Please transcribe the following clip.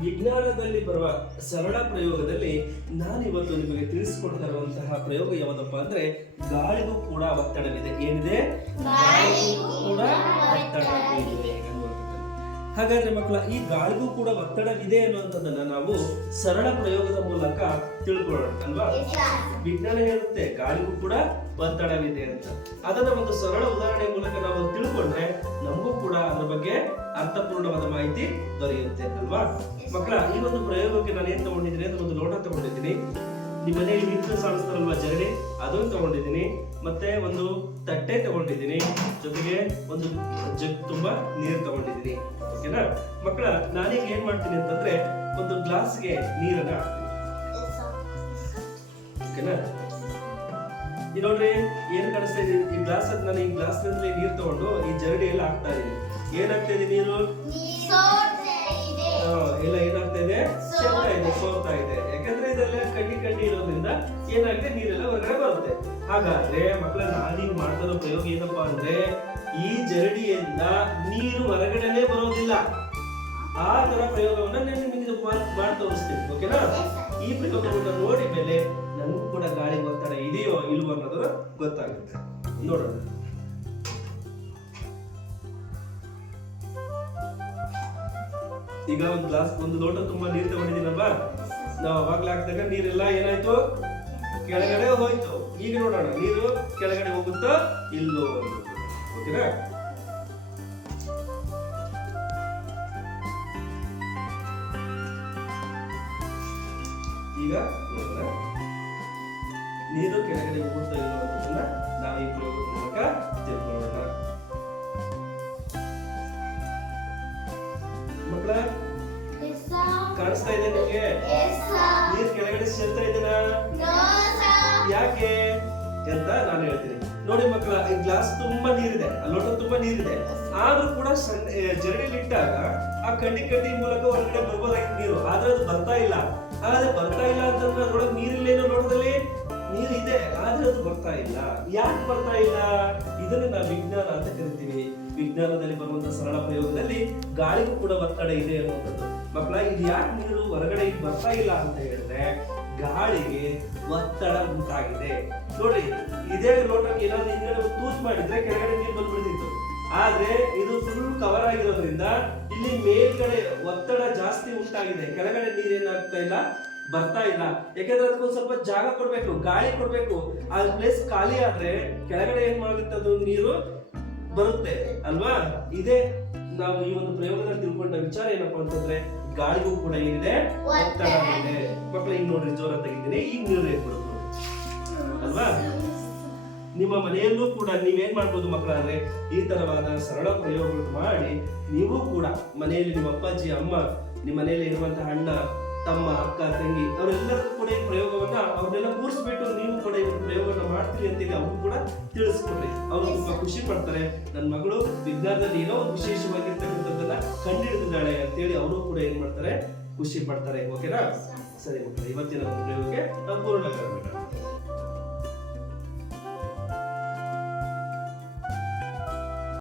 ವಿಜ್ಞಾನದಲ್ಲಿ ಬರುವ ಸರಳ ಪ್ರಯೋಗದಲ್ಲಿ ನಾನಿವತ್ತು ನಿಮಗೆ ತಿಳಿಸಿಕೊಡ್ತಾ ಇರುವಂತಹ ಪ್ರಯೋಗ ಯಾವುದಪ್ಪ ಅಂದ್ರೆ ಗಾಳಿಗೂ ಕೂಡ ಒತ್ತಡವಿದೆ. ಏನಿದೆ? ಕೂಡ ಒತ್ತಡವಿದೆ ಹಾಗಾದ್ರೆ ಮಕ್ಕಳ ಈ ಗಾಳಿಗೂ ಕೂಡ ಒತ್ತಡವಿದೆ ಅನ್ನುವಂಥದ್ದನ್ನ ನಾವು ಸರಳ ಪ್ರಯೋಗದ ಮೂಲಕ ತಿಳ್ಕೊಳ್ಳೋಣ ಅಲ್ವಾ? ವಿಜ್ಞಾನ ಹೇಳುತ್ತೆ ಗಾಳಿಗೂ ಕೂಡ ಒತ್ತಡವಿದೆ ಅಂತ. ಅದನ್ನ ಒಂದು ಸರಳ ಉದಾಹರಣೆ ಮೂಲಕ ನಾವು ಅರ್ಥಪೂರ್ಣವಾದ ಮಾಹಿತಿ ದೊರೆಯುತ್ತೆ ಅಲ್ವಾ? ಮಕ್ಕಳ ಈ ಒಂದು ಪ್ರಯೋಗಕ್ಕೆ ನಾನು ಏನ್ ತಗೊಂಡಿದ್ದೀನಿ ಅಂತ ಒಂದು ಲೋಟ ತಗೊಂಡಿದ್ದೀನಿ. ನಿಮ್ಮ ಮನೆಯಲ್ಲಿ ಹಿಟ್ಟು ಸಾಣಿಸ್ತಾರಲ್ವಾ ಜರಡಿ ಅದನ್ನು ತಗೊಂಡಿದ್ದೀನಿ. ಮತ್ತೆ ಒಂದು ತಟ್ಟೆ ತಗೊಂಡಿದ್ದೀನಿ. ಜೊತೆಗೆ ಒಂದು ಜಗ್ ತುಂಬಾ ನೀರು ತಗೊಂಡಿದ್ದೀನಿ. ಓಕೆನಾ? ಮಕ್ಕಳ ನಾನೀಗ ಏನ್ ಮಾಡ್ತೀನಿ ಅಂತಂದ್ರೆ ಒಂದು ಗ್ಲಾಸ್ಗೆ ನೀರನ್ನ ಹಾಕ್ತೀನಿ ಓಕೆನಾ? ಈ ನೋಡ್ರಿ ಏನ್ ಕಾಣಿಸ್ತಾ ಇದೆ? ಈ ಗ್ಲಾಸ್ ನಾನು ಈ ಗ್ಲಾಸ್ನಲ್ಲಿ ನೀರ್ ತಗೊಂಡು ಈ ಜರಡಿ ಎಲ್ಲ ಹಾಕ್ತಾ ಇದೀನಿ ಏನಾಗ್ತಾ ಇದೆ. ನೀರು ಇಲ್ಲ ಎಲ್ಲ ಏನಾಗ್ತಾ ಇದೆ? ಚೆಲ್ತಾ ಇದೆ ಸೋರ್ತಾ ಇದೆ. ಯಾಕಂದ್ರೆ ಇದೆಲ್ಲ ಕಡ್ಡಿ ಕಡ್ಡಿ ಇರೋದ್ರಿಂದ ಏನಾಗಿದೆ? ನೀರೆಲ್ಲ ಹೊರಗಡೆ ಬರುತ್ತೆ. ಹಾಗಾದ್ರೆ ಮಕ್ಕಳ ನಾನೀಗ ಮಾಡ್ತಾ ಇರೋ ಪ್ರಯೋಗ ಏನಪ್ಪಾ ಅಂದ್ರೆ ಈ ಜರಡಿಯಿಂದ ನೀರು ಹೊರಗಡೆನೆ ಬರೋದಿಲ್ಲ. ಆ ತರ ಪ್ರಯೋಗವನ್ನ ನಾನು ನಿಮಗೆ ಮಾಡಿ ತೋರಿಸ್ತೀನಿ. ಓಕೆನಾ? ಈ ಪ್ರಯೋಗವನ್ನ ನೋಡಿ ಮೇಲೆ ನಮಗೂ ಕೂಡ ಗಾಳಿ ಒತ್ತಡ ಇದೆಯೋ ಇಲ್ವೋ ಅನ್ನೋದು ಗೊತ್ತಾಗುತ್ತೆ. ನೋಡೋಣ. ಈಗ ಒಂದು ಗ್ಲಾಸ್, ಒಂದು ಲೋಟ ತುಂಬಾ ನೀರು ತಗೊಂಡಿದ್ದೀನಲ್ವಾ ನಾವು ಅವಾಗ್ಲೇ ಹಾಕಿದಾಗ ನೀರೆಲ್ಲ ಏನಾಯ್ತು? ಕೆಳಗಡೆ ಹೋಯ್ತು. ಈಗ ನೋಡೋಣ, ನೀರು ಕೆಳಗಡೆ ಹೋಗುತ್ತಾ ಇಲ್ಲೋ. ಓಕೆನಾ? ಈಗ ನೋಡೋಣ. ನೀರು ಕೆಳಗಡೆ ಹೋಗುತ್ತಾ ಇರುವುದನ್ನ ನಾವು ಈ ಪ್ರಯೋಗದ ಮೂಲಕ ತಿಳ್ಕೊಳ್ಳೋಣ ಮಕ್ಕಳ ಕಾಣಿಸ್ತಾ ಇದೆ ನಿಮಗೆ? ನೀರ್ ಕೆಳಗಡೆ ಸೇರ್ತಾ ಇದೆನಾ? ಯಾಕೆ? ಅಂತ ನಾನು ಹೇಳ್ತೀನಿ. ನೋಡಿ ಮಕ್ಕಳ ಈ ಗ್ಲಾಸ್ ತುಂಬಾ ನೀರಿದೆ ಆ ಲೋಟ ತುಂಬಾ ನೀರಿದೆ. ಆದ್ರೂ ಕೂಡ ಸಣ್ಣ ಜರಡಿಲಿ ಇಟ್ಟಾಗ ಆ ಕಡ್ಡಿ ಕಡ್ಡಿ ಮೂಲಕ ಹೊರಗಡೆ ಬರ್ಬೋದಾಗಿತ್ತು ನೀರು. ಆದ್ರೆ ಅದು ಬರ್ತಾ ಇಲ್ಲ. ಆದ್ರೆ ಬರ್ತಾ ಇಲ್ಲ ಅಂತಂದ್ರೆ ಅದ್ರೊಳಗೆ ನೀರಿಲ್ಲೇನೋ ಲೋಟದಲ್ಲಿ ನೀರು ಇದೆ ಆದ್ರೆ ಅದು ಬರ್ತಾ ಇಲ್ಲ. ಯಾಕೆ ಬರ್ತಾ ಇಲ್ಲ? ಇದನ್ನ ನಾವು ವಿಜ್ಞಾನ ಅಂತ ಕರಿತೀವಿ. ವಿಜ್ಞಾನದಲ್ಲಿ ಬರುವಂತ ಸರಳ ಪ್ರಯೋಗದಲ್ಲಿ ಗಾಳಿಗೂ ಕೂಡ ಒತ್ತಡ ಇದೆ ಅನ್ನುವಂಥದ್ದು. ಮಕ್ಕಳ, ಇದು ಯಾಕೆ ನೀರು ಹೊರಗಡೆ ಬರ್ತಾ ಇಲ್ಲ ಅಂತ ಹೇಳಿದ್ರೆ, ಗಾಳಿಗೆ ಒತ್ತಡ ಉಂಟಾಗಿದೆ. ನೋಡಿ, ಇದೇ ಲೋಟಕ್ಕೆ ಏನಾದ್ರು ಹಿಂದ್ಗಡೆ ತೂತ್ ಮಾಡಿದ್ರೆ ಕೆಳಗಡೆ ನೀರು ಬಂದ್ಬಿಡ್ತಿತ್ತು. ಆದ್ರೆ ಇದು ಫುಲ್ ಕವರ್ ಆಗಿರೋದ್ರಿಂದ ಇಲ್ಲಿ ಮೇಲ್ಗಡೆ ಒತ್ತಡ ಜಾಸ್ತಿ ಉಂಟಾಗಿದೆ. ಕೆಳಗಡೆ ನೀರೇನಾಗ್ತಾ ಇಲ್ಲ? ಬರ್ತಾ ಇಲ್ಲ. ಯಾಕಂದ್ರೆ ಅದಕ್ಕೊಂದು ಸ್ವಲ್ಪ ಜಾಗ ಕೊಡ್ಬೇಕು, ಗಾಳಿ ಕೊಡ್ಬೇಕು. ಆ ಪ್ಲೇಸ್ ಖಾಲಿ ಆದ್ರೆ ಕೆಳಗಡೆ ಏನ್ ಮಾಡುತ್ತೆ ಅದು? ನೀರು ಬರುತ್ತೆ, ಅಲ್ವಾ? ಇದೇ ನಾವು ಈ ಒಂದು ಪ್ರಯೋಗದಲ್ಲಿ ತಿಳ್ಕೊಂಡ ವಿಚಾರ ಏನಪ್ಪಾ ಅಂತಂದ್ರೆ, ಗಾಳಿಗೂ ಕೂಡ ಏನಿದೆ? ಒತ್ತಡ ಇದೆ. ಮಕ್ಕಳು ಈಗ ನೋಡ್ರಿ ಜೋರ ತೆಗಿದ್ದೀನಿ ಈಗ ನೀರು ಏರ್ಬಿಡುತ್ತೆ ಅಲ್ವಾ? ನಿಮ್ಮ ಮನೆಯಲ್ಲೂ ಕೂಡ ನೀವೇನ್ ಮಾಡ್ಬೋದು ಮಕ್ಕಳಾದ್ರೆ, ಈ ತರವಾದ ಸರಳ ಪ್ರಯೋಗಗಳು ಮಾಡಿ, ನೀವು ಕೂಡ ಮನೆಯಲ್ಲಿ ನಿಮ್ಮ ಅಪ್ಪಾಜಿ, ಅಮ್ಮ, ನಿಮ್ಮ ಮನೆಯಲ್ಲಿ ಇರುವಂತಹ ಅಣ್ಣ ತಮ್ಮ ಅಕ್ಕ ತಂಗಿ ಅವರೆಲ್ಲರೂ ಕೂಡ ಈ ಪ್ರಯೋಗವನ್ನ ಅವ್ರನ್ನೆಲ್ಲ ಕೂರಿಸ್ಬಿಟ್ಟು ನೀವು ಕೂಡ ಈ ಪ್ರಯೋಗವನ್ನ ಮಾಡ್ತೀರಿ ಅಂತೇಳಿ ಅವ್ರು ಕೂಡ ತಿಳಿಸ್ಕೊಡ್ರಿ. ಅವರು ತುಂಬಾ ಖುಷಿ ಪಡ್ತಾರೆ. ನನ್ನ ಮಗಳು ವಿಜ್ಞಾನದಲ್ಲಿ ಏನೋ ಒಂದು ವಿಶೇಷವಾಗಿರ್ತಕ್ಕಂಥದ್ದನ್ನ ಕಂಡಿಡಿದಿದ್ದಾಳೆ ಅಂತೇಳಿ ಅವರು ಕೂಡ ಏನ್ ಮಾಡ್ತಾರೆ? ಖುಷಿ ಪಡ್ತಾರೆ. ಓಕೆನಾ? ಸರಿ ಮಕ್ಕಳು ಇವತ್ತಿನ ಪ್ರಯೋಗಕ್ಕೆ ನಾವು ಪೂರ್ಣ